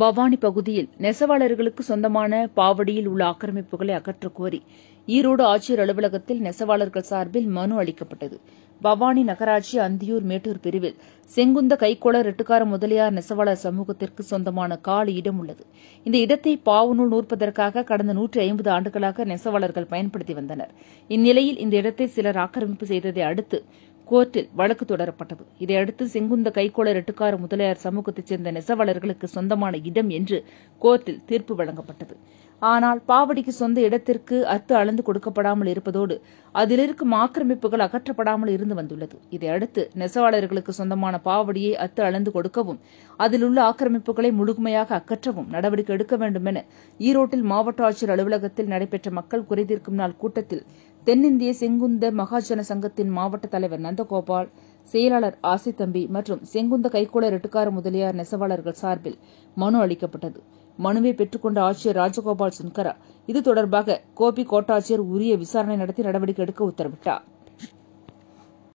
பவானி பகுதியில் நெசவாளர்களுக்கு சொந்தமான பாவடியில் உள்ள ஆக்கிரமிப்புகளை அகற்றக் கோரி ஈரோடு ஆட்சியர் அலுவலகத்தில் நெசவாளர்கள் சார்பில் மனு அளிக்கப்பட்டது. பவானி நகராட்சி அந்தியூர் மேட்டூர் பிரிவில் செங்குந்த கைக்கோளர் ரெட்டுக்கார முதலியார் நெசவாளர் சமூகத்திற்கு சொந்தமான காலி இடம் உள்ளது. இந்த இடத்தை பாவுநூல் நூற்பதற்காக கடந்த 150 ஆண்டுகளாக நெசவாளர்கள் பயன்படுத்தி வந்தனர். இந்நிலையில் இந்த இடத்தை சிலர் ஆக்கிரமிப்பு செய்ததை அடுத்து கோர்ட்டில் வழக்கு தொடரப்பட்டது. இதையடுத்து செங்குந்த கைக்கோளர் ரெட்டுக்கார முதலியார் சமூகத்தைச் சேர்ந்த நெசவாளர்களுக்கு சொந்தமான இடம் என்று கோர்ட்டில் தீர்ப்பு வழங்கப்பட்டது. ஆனால் பாவடிக்கு சொந்த இடத்திற்கு அத்து அளந்து கொடுக்கப்படாமல் இருப்பதோடு அதில் இருக்கும் ஆக்கிரமிப்புகள் அகற்றப்படாமல் இருந்து வந்துள்ளது. இதையடுத்து நெசவாளர்களுக்கு சொந்தமான பாவடியை அத்து அளந்து கொடுக்கவும் அதில் உள்ள ஆக்கிரமிப்புகளை முழுமையாக அகற்றவும் நடவடிக்கை எடுக்க வேண்டும் என ஈரோட்டில் மாவட்ட ஆட்சியர் அலுவலகத்தில் நடைபெற்ற மக்கள் குறைதீர்க்கும் நாள் கூட்டத்தில் தென்னிந்திய செங்குந்த மகாஜன சங்கத்தின் மாவட்ட தலைவர் நந்தகோபால், செயலாளர் ஆசைத்தம்பி மற்றும் செங்குந்த கைக்கோளர் ரெட்டுக்கார முதலியார் நெசவாளர்கள் சார்பில் மனு அளிக்கப்பட்டது. மனுவை பெற்றுக்கொண்ட ஆட்சியர் ராஜகோபால் சுன்கரா இது தொடர்பாக கோபி கோட்டாட்சியர் உரிய விசாரணை நடத்தி நடவடிக்கை எடுக்க உத்தரவிட்டார்.